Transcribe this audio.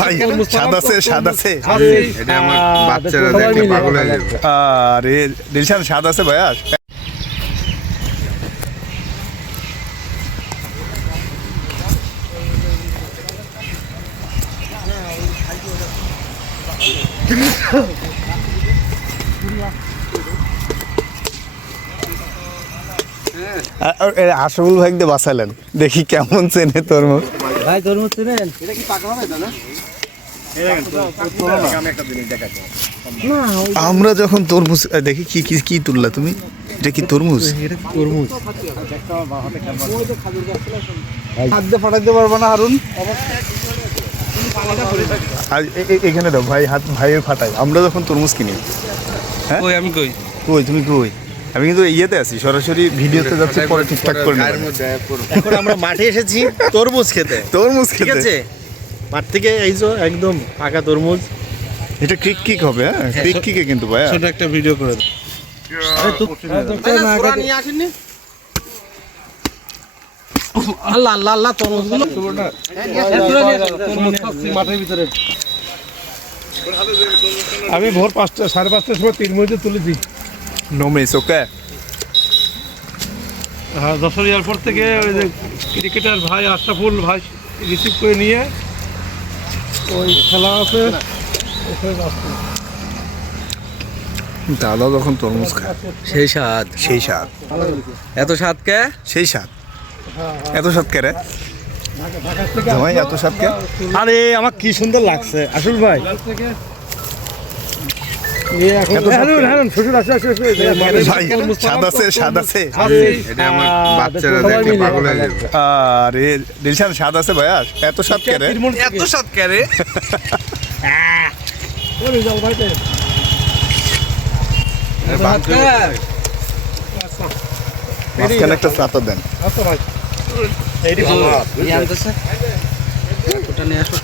ভাই স্বাদ আছে, স্বাদ আছে। এটা আমার বাচ্চারা দেখলে পাগল হয়ে যাবে। আরে দিলশান স্বাদ আছে ভাইয়া। আশরাফুল ভাই দিয়ে বাঁচালেন, দেখি কেমন চেনে তরমুজ। ভাই তরমুজ চেনেন? আমরা যখন তরমুজ দেখি, কি কি কি তুললা তুমি? এটা কি তরমুজ? তরমুজ হাত দিয়ে ফাটাইতে পারবো না হারুন। আর এখানে দাও ভাই, হাত ভাইয়ের ফাটাই। আমরা যখন তরমুজ কিনি, হ্যাঁ আমি কই কই তুমি কই? আমি কিন্তু ইয়েতে আছি, সরাসরি ভিডিওতে যাচ্ছি, পরে ঠিকঠাক করে নেব। এখন আমরা মাঠে এসেছি তরমুজ খেতে। তরমুজ ঠিক খেতে আছে, মাঠ থেকে এই যে একদম পাকা তরমুজ। এটা ক্রিক কিক হবে, হ্যাঁ ক্রিক কিকে কিন্তু ভাইয়া। ছোট একটা ভিডিও করে দাও। আল্লাহ আল্লাহ আল্লাহ তরমুজ মাঠের ভিতরে। আমি ভোর 5টা 5:30টার সময় 3 মিনিটে তুলেছি। নো মিস, ওকে। হ্যাঁ, যশোর এয়ারপোর্ট থেকে ওই যে ক্রিকেটার ভাই আশরাফুল ভাই রিসিভ করে নিয়ে ওই খেলা আছে ওখানে যাচ্ছি। দাদা যখন তরমুজ খায় সেই স্বাদ, সেই স্বাদ, এত স্বাদ কে? সেই স্বাদ, এত স্বাদ কে রে ভাই, এত স্বাদ কে? আরে আমার কি সুন্দর লাগছে আসল ভাই। শ্বশুর আসে ভাই স্বাদ আছে, স্বাদ আছে। এটা আমার বাচ্চারা দেখলে পাগল হয়ে যাবে। আরে দিলশান স্বাদ আছে ভাইয়া, এত স্বাদ কে রে? এত স্বাদ কে রে? মাঝখানে একটা চাতা দেন। আচ্ছা ভাই, ওটা নিয়ে আসো।